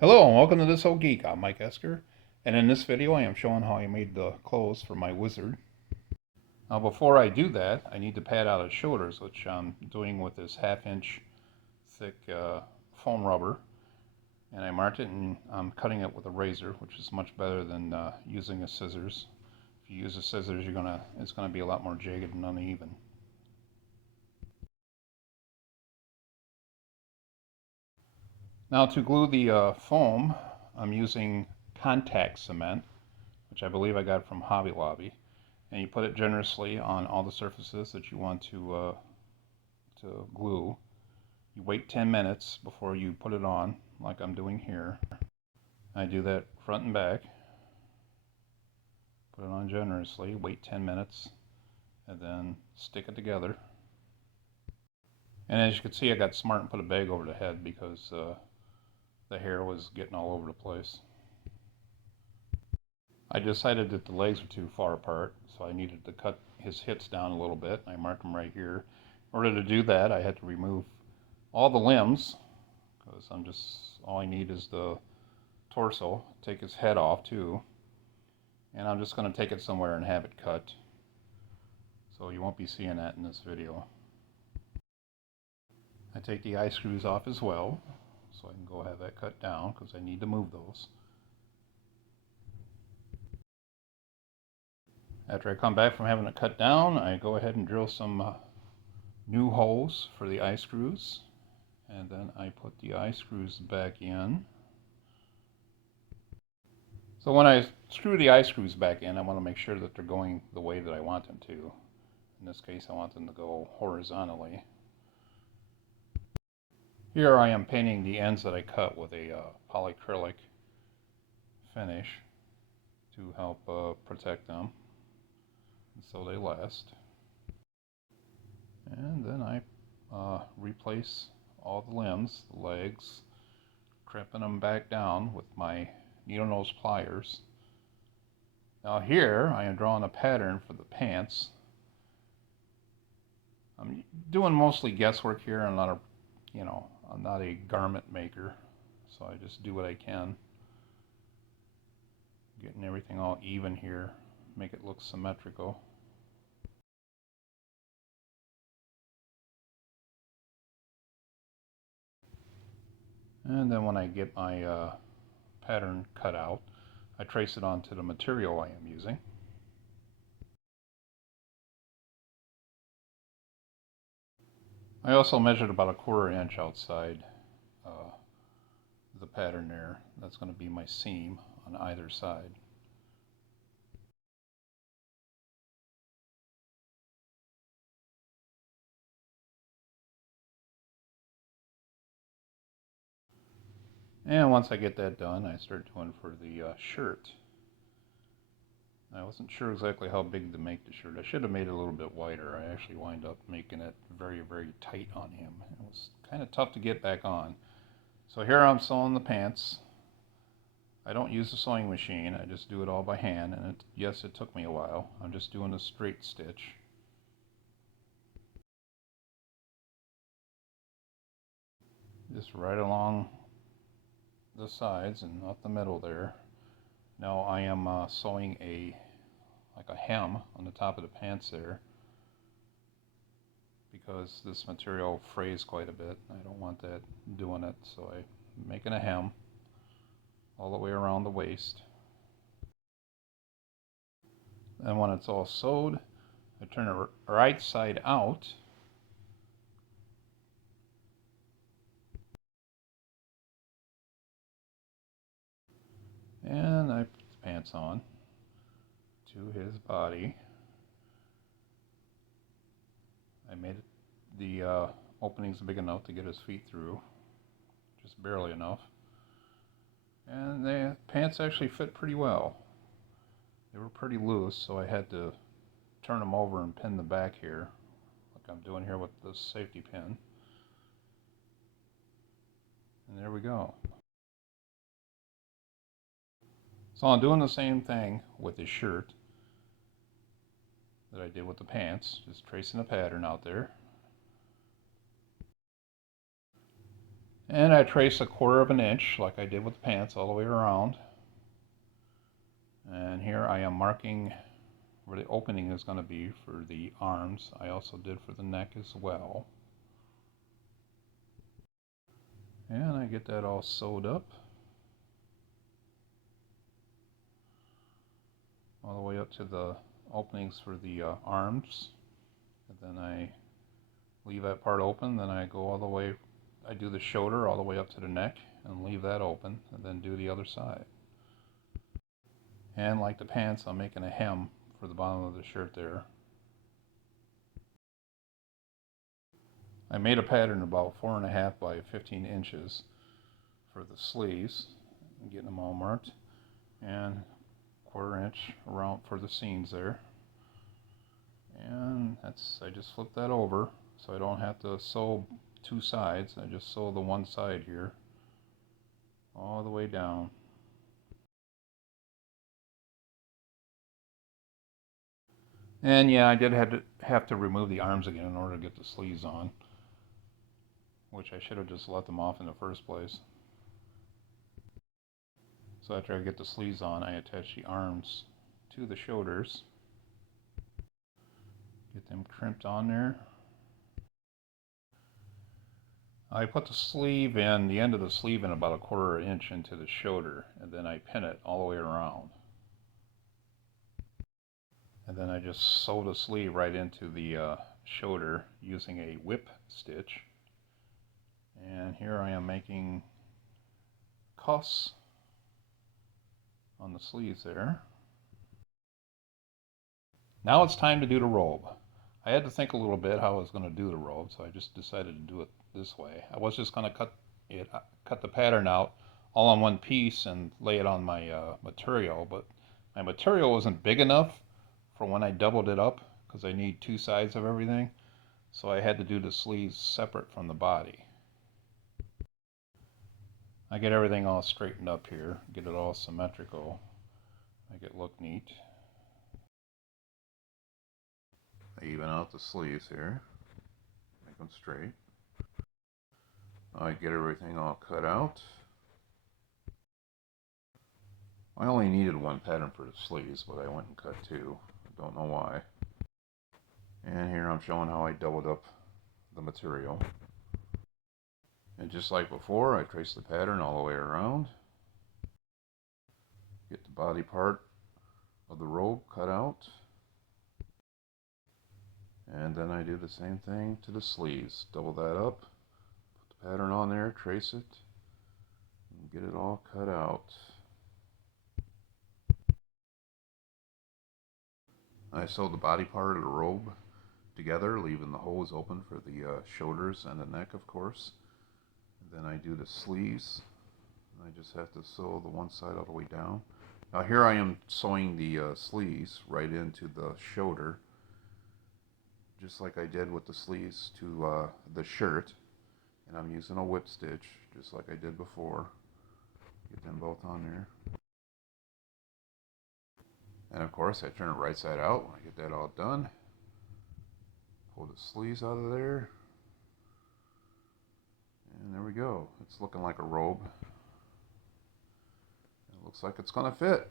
Hello and welcome to This Old Geek. I'm Mike Esker, and in this video I am showing how I made the clothes for my wizard. Now before I do that, I need to pad out his shoulders, which I'm doing with this half-inch thick foam rubber. And I marked it and I'm cutting it with a razor, which is much better than using a scissors. If you use a scissors, it's gonna be a lot more jagged and uneven. Now to glue the foam, I'm using contact cement, which I believe I got from Hobby Lobby. And you put it generously on all the surfaces that you want to glue. You wait 10 minutes before you put it on, like I'm doing here. I do that front and back. Put it on generously, wait 10 minutes, and then stick it together. And as you can see, I got smart and put a bag over the head because the hair was getting all over the place. I decided that the legs were too far apart, so I needed to cut his hips down a little bit. I marked them right here. In order to do that, I had to remove all the limbs, because all I need is the torso. Take his head off too, and I'm just going to take it somewhere and have it cut, so you won't be seeing that in this video. I take the eye screws off as well, so I can go have that cut down, because I need to move those. After I come back from having it cut down, I go ahead and drill some new holes for the eye screws, and then I put the eye screws back in. So when I screw the eye screws back in, I want to make sure that they're going the way that I want them to. In this case, I want them to go horizontally. Here I am painting the ends that I cut with a polyacrylic finish to help protect them, and so they last. And then I replace all the limbs, the legs, crimping them back down with my needle nose pliers. Now here I am drawing a pattern for the pants. I'm doing mostly guesswork here. I'm not a garment maker, so I just do what I can. Getting everything all even here, make it look symmetrical. And then when I get my pattern cut out, I trace it onto the material I am using. I also measured about a 1/4 inch outside the pattern there. That's going to be my seam on either side. And once I get that done, I start doing for the shirt. I wasn't sure exactly how big to make the shirt. I should have made it a little bit wider. I actually wind up making it very, very tight on him. It was kind of tough to get back on. So here I'm sewing the pants. I don't use a sewing machine. I just do it all by hand. And yes, it took me a while. I'm just doing a straight stitch. Just right along the sides and not the middle there. Now I am sewing like a hem on the top of the pants there, because this material frays quite a bit. I don't want that doing it, so I'm making a hem all the way around the waist. And when it's all sewed, I turn it right side out. And I put the pants on to his body. I made it, the openings big enough to get his feet through, just barely enough. And the pants actually fit pretty well. They were pretty loose, so I had to turn them over and pin the back here, like I'm doing here with the safety pin. And there we go. So I'm doing the same thing with his shirt that I did with the pants, just tracing a pattern out there. And I trace 1/4 of an inch like I did with the pants all the way around. And here I am marking where the opening is going to be for the arms. I also did for the neck as well. And I get that all sewed up all the way up to the openings for the arms. And then I leave that part open, then I go all the way, I do the shoulder all the way up to the neck and leave that open, and then do the other side. And like the pants, I'm making a hem for the bottom of the shirt there. I made a pattern about 4.5 by 15 inches for the sleeves. I'm getting them all marked, and 1/4 inch around for the seams there. And I just flip that over so I don't have to sew 2 sides. I just sew the one side here all the way down. And yeah, I did have to remove the arms again in order to get the sleeves on, which I should have just let them off in the first place. So after I get the sleeves on, I attach the arms to the shoulders. Get them crimped on there. I put the sleeve in, the end of the sleeve in about 1/4 inch into the shoulder, and then I pin it all the way around. And then I just sew the sleeve right into the shoulder using a whip stitch. And here I am making cuffs on the sleeves there. Now it's time to do the robe. I had to think a little bit how I was going to do the robe, so I just decided to do it this way. I was just going to cut the pattern out all on one piece and lay it on my material, but my material wasn't big enough for when I doubled it up because I need 2 sides of everything, so I had to do the sleeves separate from the body. I get everything all straightened up here, get it all symmetrical, make it look neat. I even out the sleeves here, make them straight. I get everything all cut out. I only needed 1 pattern for the sleeves, but I went and cut 2. I don't know why. And here I'm showing how I doubled up the material. And just like before, I trace the pattern all the way around. Get the body part of the robe cut out. And then I do the same thing to the sleeves. Double that up, put the pattern on there, trace it, and get it all cut out. I sew the body part of the robe together, leaving the holes open for the shoulders and the neck, of course. Then I do the sleeves. I just have to sew the one side all the way down. Now here I am sewing the sleeves right into the shoulder, just like I did with the sleeves to the shirt. And I'm using a whip stitch, just like I did before. Get them both on there. And of course I turn it right side out when I get that all done. Pull the sleeves out of there. And there we go. It's looking like a robe. It looks like it's going to fit.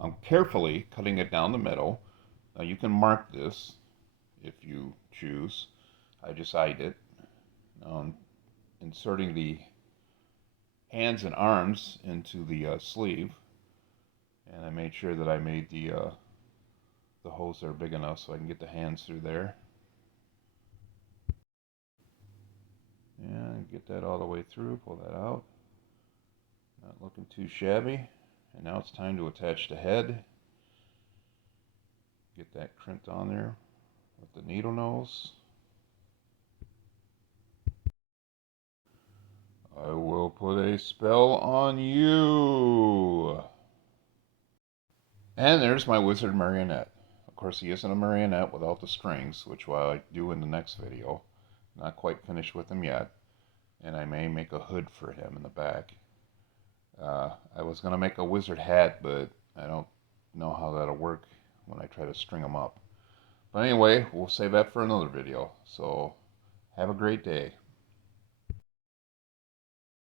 I'm carefully cutting it down the middle. Now you can mark this if you choose. I just eyed it. Inserting the hands and arms into the sleeve, and I made sure that I made the holes there big enough so I can get the hands through there. And get that all the way through, pull that out. Not looking too shabby. And now it's time to attach the head. Get that crimped on there with the needle nose. I will put a spell on you. And there's my wizard marionette. Of course, he isn't a marionette without the strings, which I do in the next video. Not quite finished with him yet. And I may make a hood for him in the back. I was going to make a wizard hat, but I don't know how that'll work when I try to string them up. But anyway, we'll save that for another video. So, have a great day.